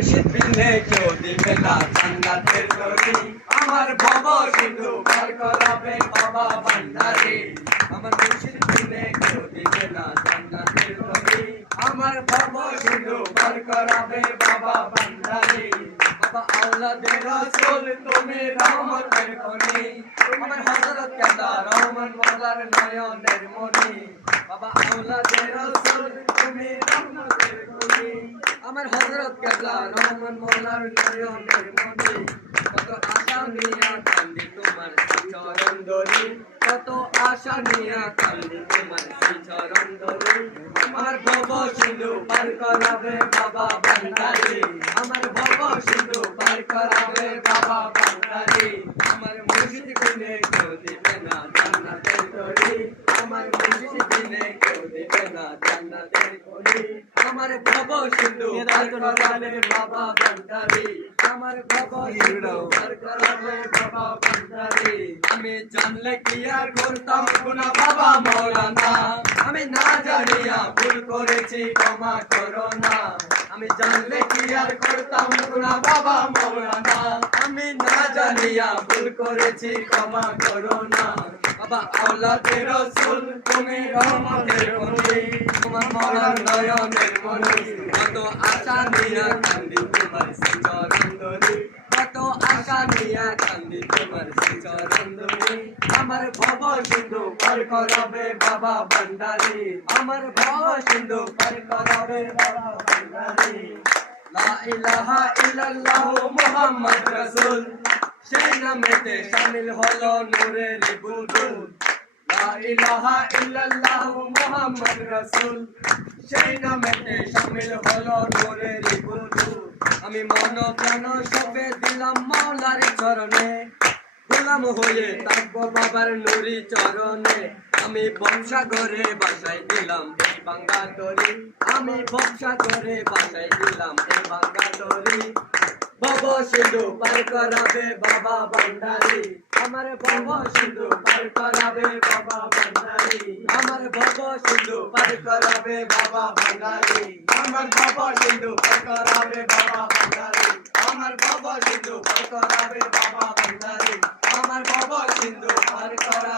দিলে কেউ দিবে না জান্নাতের তরি আমার ভব সিন্ধু পার করাবে বাবা ভান্ডারি আমার মুর্শিদ দিলে কেউ দিবে না জান্নাতের তরি আমার ভব সিন্ধু পার করাবে বাবা ভান্ডারি বাবা আওলাদে রাসূল তুমি রহমতের খনি আমার হযরত কেবলা রহমান মাওলার নয়নের মনি বাবা আওলাদে রাসূল তুমি রহমতের খনি আমার হযরত কেবলা রহমান মাওলার নয়নের মনি কত আশা নিয়া কান্দি তোমার চরণ ধরি কত আশা নিয়া কান্দি তোমার চরণ ধরি আমার ভব সিন্ধু পার করাবে বাবা ভান্ডারি আমার ভব সিন্ধু পার করাবে বাবা ভান্ডারি আমার মুর্শিদ বিনে কেউ দিবে না জান্নাতের তরি আমার মুর্শিদ বিনে কেউ দিবে না জান্নাতের তরি আমার ভব সিন্ধু পার করাবে বাবা ভান্ডারি আমার ভব সিন্ধু পার করাবে বাবা ভান্ডারি আমি জানলে কি আর করতাম গুনাহ বাবা মাওলানা আমি না জানিয়া ভুল করেছি ক্ষমা করো না আমি জানলে কি আর করতাম গুনাহ বাবা মাওলানা আমি না জানিয়া ভুল করেছি ক্ষমা করো না বাবা আওলাদে রাসূল তুমি রহমতের খনি তোমার মাওলার নয়নের মনি কত আশা নিয়া কান্দি তোমার চরণ ধরি কত আশা নিয়া কান্দি তোমার চরণ ধরি আমার ভব সিন্ধু পার করাবে বাবা ভান্ডারি আমার ভব সিন্ধু পার করাবে বাবা ভান্ডারি লা ইলাহা ইল্লাল্লাহ মুহাম্মদ রাসূল সেই নামেতে শামিল হলো নূরের বুলবুল লা ইলাহা ইল্লাল্লাহ মুহাম্মদ রাসূল সেই নামেতে শামিল হলো নূরের বুলবুল আমি মন প্রাণ সবে দিলাম মাওলার চরণে গোলাম হয়ে থাকবো বাবার নুরি চরণে আমি বংশা করে বাসায় দিলাম এই বাংলা তরি আমি বংশা করে বাসায় দিলাম এই বাংলা তরি ভব সিন্ধু পার করাবে বাবা ভান্ডারি আমার ভব সিন্ধু পার করাবে বাবা ভান্ডারি আমার ভব সিন্ধু পার করাবে বাবা ভান্ডারি আমার ভব সিন্ধু পার করাবে বাবা ভান্ডারি আমার ভব সিন্ধু পার করাবে বাবা ভান্ডারি আমার ভব সিন্ধু পার করা